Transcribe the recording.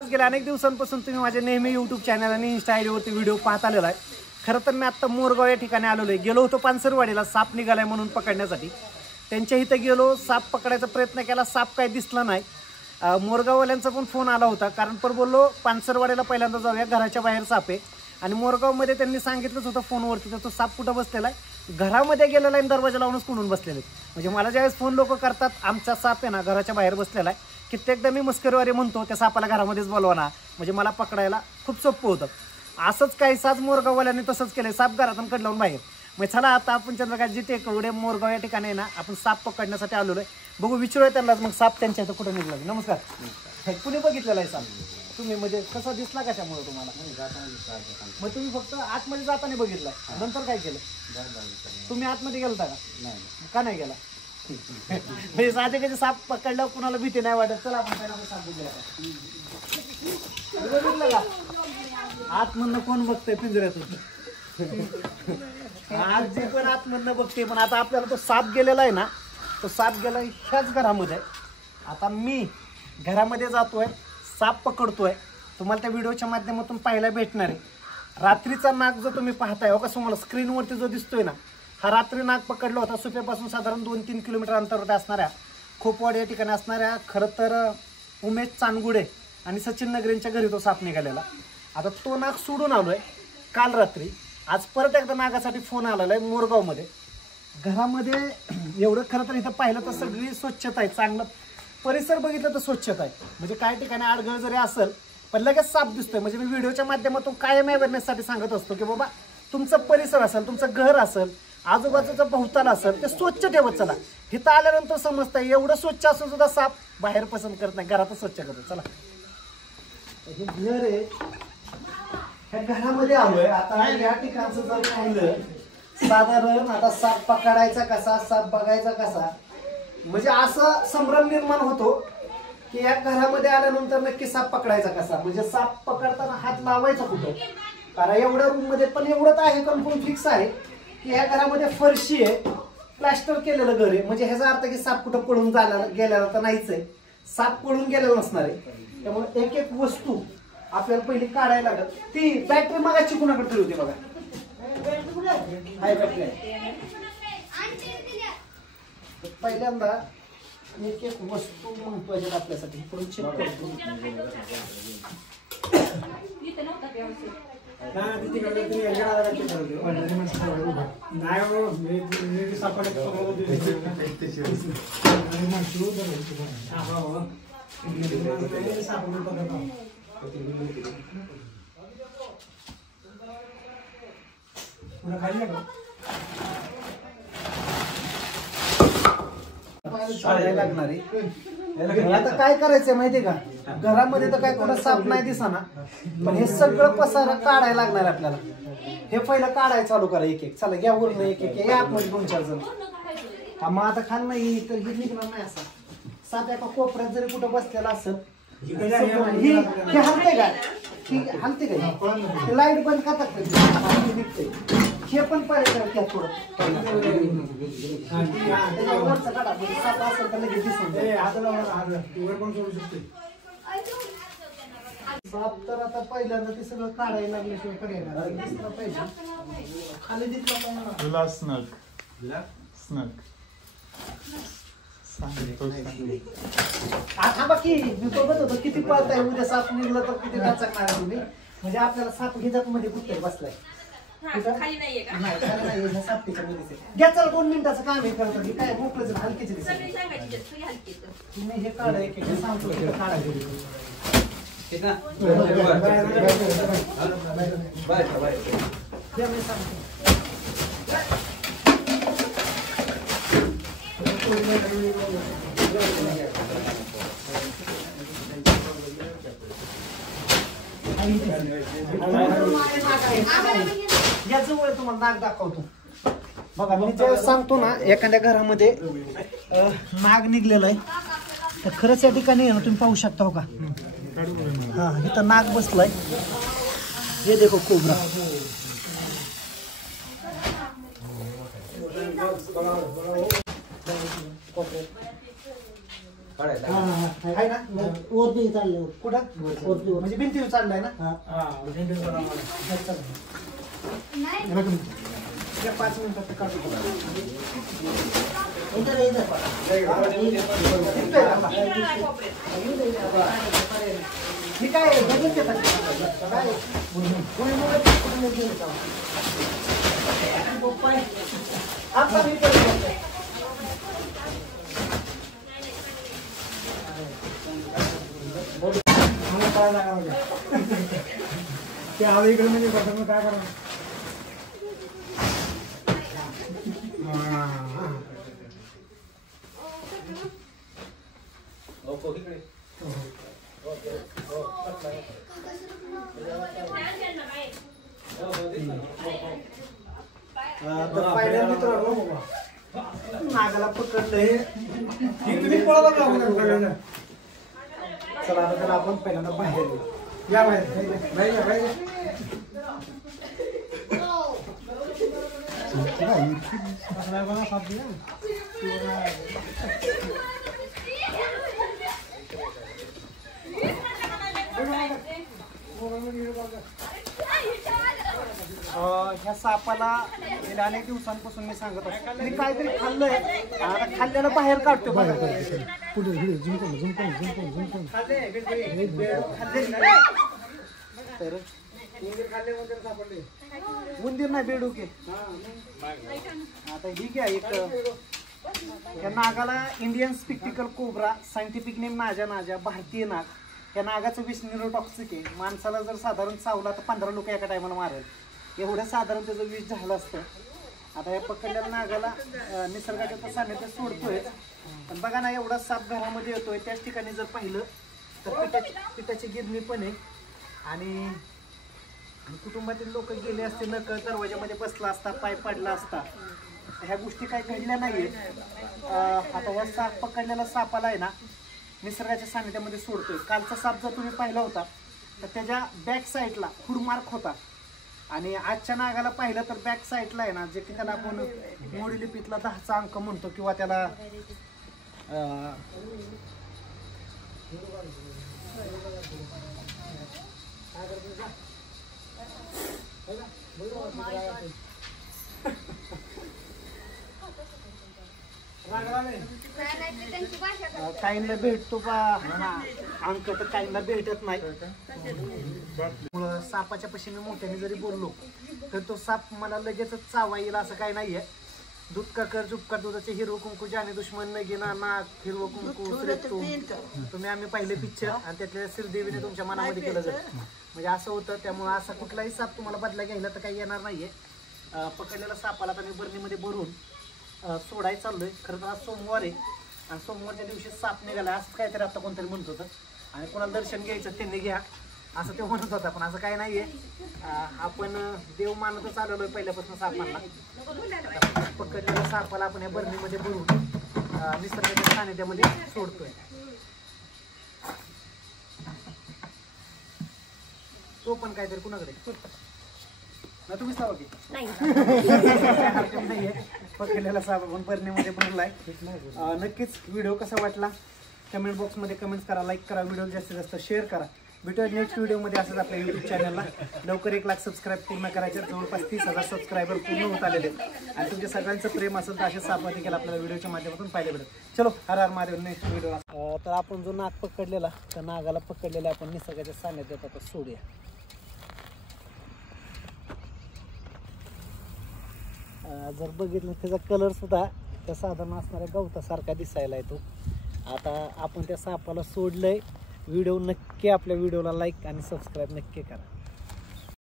गेल्या अनेक दिवसांपासून तुम्ही माझ्या नेहमी यूट्यूब चॅनल आणि इन्स्टा आयडीवरती व्हिडिओ पाहत आलेला आहे. खरं तर मी आत्ता मोरगाव या ठिकाणी आलेलो आहे. गेलो होतो पानसरवाडीला साप निघालाय म्हणून पकडण्यासाठी. त्यांच्या इथं गेलो, साप पकडायचा प्रयत्न केला, साप काही दिसला नाही. मोरगाववाल्यांचा पण फोन आला होता, कारण पर बोललो पानसरवाडीला पहिल्यांदा जाऊया, घराच्या बाहेर साप आहे. आणि मोरगावमध्ये त्यांनी सांगितलंच होतं फोनवरती, तर तो साप कुठं बसलेला आहे, घरामध्ये गेलेला आहे, दरवाजा लावूनच कुणून बसलेले. म्हणजे मला ज्यावेळेस फोन लोक करतात आमचा साप आहे ना घराच्या बाहेर बसलेला आहे, कित्येकदा मी मस्करीवारी म्हणतो त्या सापाला घरामध्येच बोलवा ना, म्हणजे मला पकडायला खूप सोपं होतं. असंच काही साप मोरगाववाल्यांनी तसंच केलं, साप घरातून कड लावून बाहेर. मग चला आता आपण चंद्रकांतजी टेकवडे मोरगाव या ठिकाणी आहे ना, आपण साप पकडण्यासाठी आलेलो आहे. बघू विचारूया त्यांना मग साप त्यांच्या इथं कुठं निघाला. नमस्कार. कुणी बघितलेला आहे साप तुम्ही, म्हणजे कसा दिसला कशामुळे तुम्हाला? मग तुम्ही फक्त आतमध्ये जाताना बघितला, नंतर काय केलं? तुम्ही आतमध्ये गेलता का? का नाही गेला? म्हणजे साधे कधी साप पकडल्यावर कुणाला भीती नाही वाटत. चला आपण पहिला साप बघितलं का? आतमधनं कोण बघतंय पिंजऱ्यातून? आज जे पण आतमधनं बघते. पण आता आपल्याला तो साप गेलेला आहे ना, तो साप गेला ह्याच घरामध्ये. आता मी घरामध्ये जातोय, साप पकडतोय. तुम्हाला त्या व्हिडिओच्या माध्यमातून पाहायला भेटणार आहे. रात्रीचा नाग जो तुम्ही पाहताय, हो का तुम्हाला स्क्रीनवरती जो दिसतोय ना, हा रात्री नाग पकडला होता. सुप्यापासून साधारण 2-3 किलोमीटर अंतरावर असणाऱ्या खोपवाडी या ठिकाणी असणाऱ्या खरं तर उमेश चांदगुडे आणि सचिन नगरेंच्या घरी तो साप निघालेला. आता तो नाग सोडून आलोय काल रात्री. आज परत एकदा नागासाठी फोन आलेला आहे मोरगावमध्ये. घरामध्ये एवढं खरं तर इथं पाहिलं तर सगळी स्वच्छता आहे, चांगलं परिसर बघितलं तर स्वच्छता आहे. म्हणजे काही ठिकाणी आडगळ जरी असेल पण लगेच साप दिसतोय. म्हणजे मी व्हिडिओच्या माध्यमातून कायम अवेअरनेससाठी सांगत असतो की बाबा तुमचं परिसर असेल, तुमचं घर असेल, आजूबाजूचं भोवताल असेल, ते स्वच्छ ठेवत चला. इथं आल्यानंतर समजतंय एवढं स्वच्छ असून सुद्धा साप बाहेर पसंत करत नाही, घरातच स्वच्छ करतो. चला हे घर आहे, ह्या घरामध्ये आलोय. आता या ठिकाणचं जर पाहिलं साधारण आता साप पकडायचा कसा, साप बघायचा कसा, म्हणजे असं संभ्रम निर्माण होतो की या घरामध्ये आल्यानंतर नक्की साप पकडायचा कसा. म्हणजे साप पकडताना हात लावायचा कुठं, कारण एवढ्या रूम मध्ये पण एवढंच आहे कन्फर्म फिक्स आहे की ह्या घरामध्ये फरशी आहे, प्लास्टर केलेलं घर आहे. म्हणजे ह्याचा अर्थ की साप कुठं पळून गेलेला तर नाहीच आहे, साप पळून गेलेला नसणार आहे. त्यामुळे एक एक वस्तू आपल्याला पहिली काढायला लागत. ती बॅटरी मगाची कुणाकडे ठेवली होती बघा, हाय बॅटरी आहे. पहिल्यांदा एक एक वस्तू महत्वाच्या आपल्यासाठी चेक करतो. लागणार आहे. आता काय करायचंय माहितीये का, घरामध्ये तर काय कोणा साप नाही दिसना, पण हे सगळं पसारा काढायला लागणार आपल्याला. हे पहिलं काढायला चालू करा एक एक. चला घ्या वरून एक एक या आतमध्ये 2-4 जण. मग आता खाल नाही तर हे निघणार नाही. असा साप एका कोपऱ्यात जरी कुठं बसलेला असेल, हे हलते का, हलते का, लाईट बंद करतात निघते. हे पण पाहिजे त्या थोडं साप असेल तर लगेच दिसून साप. तर आता पहिल्यांदा ते सगळं काढायला लागल्याशिवाय पर्याय दिसला पाहिजे. खाली दिसला आता बाकी मी बघत होतो किती पळताय, उद्या साप निघलं तर किती वाचणार तुम्ही. म्हणजे आपल्याला साप हिजात मध्ये कुठे बसलाय, घ्या चल 2 मिनिटाचं काम आहे. करतो की काय मोकळं हलकीच तुम्ही हे काढा एक एक सांगतो काढायचं. या जवळ तुम्हाला नाग दाखवतो बघा. मी ज्यावेळेस सांगतो ना एखाद्या घरामध्ये नाग निघलेला आहे, तर खरंच या ठिकाणी ना तुम्ही पाहू शकता हो का, हा इथं नाग बसलाय. ये देखो कोबरा। आहे ना वरती चालले कुठं वरती म्हणजे भिंतीवर चाललाय ना या 5 मिनिटात काढू ठीक आहे ते आलं इकडे म्हणजे कसं काय करा तर पाहिल्या मित्रांनो नागाला पकडलंय तुम्ही पळाला का चला आता त्याला आपण पहिल्यांदा बाहेर येऊ. या बाहेर ह्या सापाला गेल्या अनेक दिवसांपासून मी सांगत होतो मी काहीतरी खाल्लंय आता खाल्ल्याला बाहेर काढतो बघा तर उंदीर नाही बेडूक आता ही घ्या एक या नागाला इंडियन स्पिक्टिकल कोब्रा सायंटिफिक नेम नाजा भारतीय नाग. या नागाचं विष न्यूरोटॉक्सिक आहे. माणसाला जर साधारण चावला तर 15 लोक एका टायमाला मारेल एवढं साधारण त्याचं विष झालं असतं. आता या पकडलेल्या नागाला निसर्गाच्या सान्निध्यात सोडतोय पण बघा ना एवढा साप घरामध्ये येतोय. त्याच ठिकाणी जर पाहिलं तर पिठाची गिरणी पण आहे आणि कुटुंबातील लोक गेले असते नकळत दरवाजामध्ये बसला असता पाय पडला असता. ह्या गोष्टी काही घडल्या नाहीयेत. आता ह्या साप पकडलेला सापाला आहे ना निसर्गाच्या सान्निध्यामध्ये सोडतोय. कालचा साप जर तुम्ही पाहिला होता तर त्याच्या बॅक साईडला फूड मार्क होता आणि आजच्या नागाला पाहिलं तर बॅक साईडला आहे ना जे की त्याला आपण मोडी लिपीतला 10चा अंक म्हणतो किंवा त्याला काहींना भेटतो बा अंक तर काहींना भेटत नाही. सापाच्या पशी मी मोठ्याने जरी बोललो तर तो साप मला लगेचच चावा येईल असं काही नाहीये. दूध काकर झुपकार दुधाचे हिरवं कुंकू जाने दुश्मन न घेणार नाक हिरवं कुंकू तुम्ही आम्ही पाहिले पिक्चर आणि त्यातल्या श्रीदेवीने तुमच्या मनामध्ये केलं जातं म्हणजे असं होतं. त्यामुळे असा कुठलाही साप तुम्हाला बदला घ्यायला तर काही येणार नाहीये. पकडलेला सापाला तर मी बरणीमध्ये भरून सोडायला चाललोय. खरं तर आज सोमवार आहे आणि सोमवारच्या दिवशी साप निघाला असं काहीतरी आता कोणतरी म्हणत होतं आणि कोणाला दर्शन घ्यायचं त्यांनी घ्या असं ते म्हणत होता पण असं काही नाहीये. आपण देव मानतच आलेलो आहे पहिल्यापासून सापांना. पकडलेल्या सापाला आपण या बरणीमध्ये भरून निसर्गाच्या सानिध्यामध्ये सोडतोय. तो पण काहीतरी कुणाकडे ना तुम्हीच लावा की नाहीये. पकडलेला साप आपण बरणीमध्ये भरलाय. नक्कीच व्हिडिओ कसा वाटला कमेंट बॉक्समध्ये कमेंट्स करा, लाईक करा, व्हिडिओ जास्तीत जास्त शेअर करा. भेटूया नेक्स्ट व्हिडिओमध्ये असंच आपल्या यूट्यूब चॅनलला. लवकर 1 लाख सबस्क्राईब पूर्ण करायचे. जवळपास 30,000 सबस्क्रायबर पूर्ण होत आलेले आणि तुमच्या सगळ्यांचं प्रेम असेल तर अशा सापा देखील आपल्याला व्हिडिओच्या माध्यमातून पाहायला भेटेल. चलो हर हर महादेव. नेक्स्ट व्हिडिओ तर आपण जो नाग पकडलेला त्या नागाला पकडलेला आपण निसर्गाच्या सान्निध्यात आता सोडूया. जर बघितलं त्याचा कलर सुद्धा त्या साधारण असणाऱ्या गवतासारखा दिसायला येतो. आता आपण त्या सापाला सोडलंय. व्हिडिओ नक्की आपल्या व्हिडिओला लाईक आणि सबस्क्राईब नक्की करा.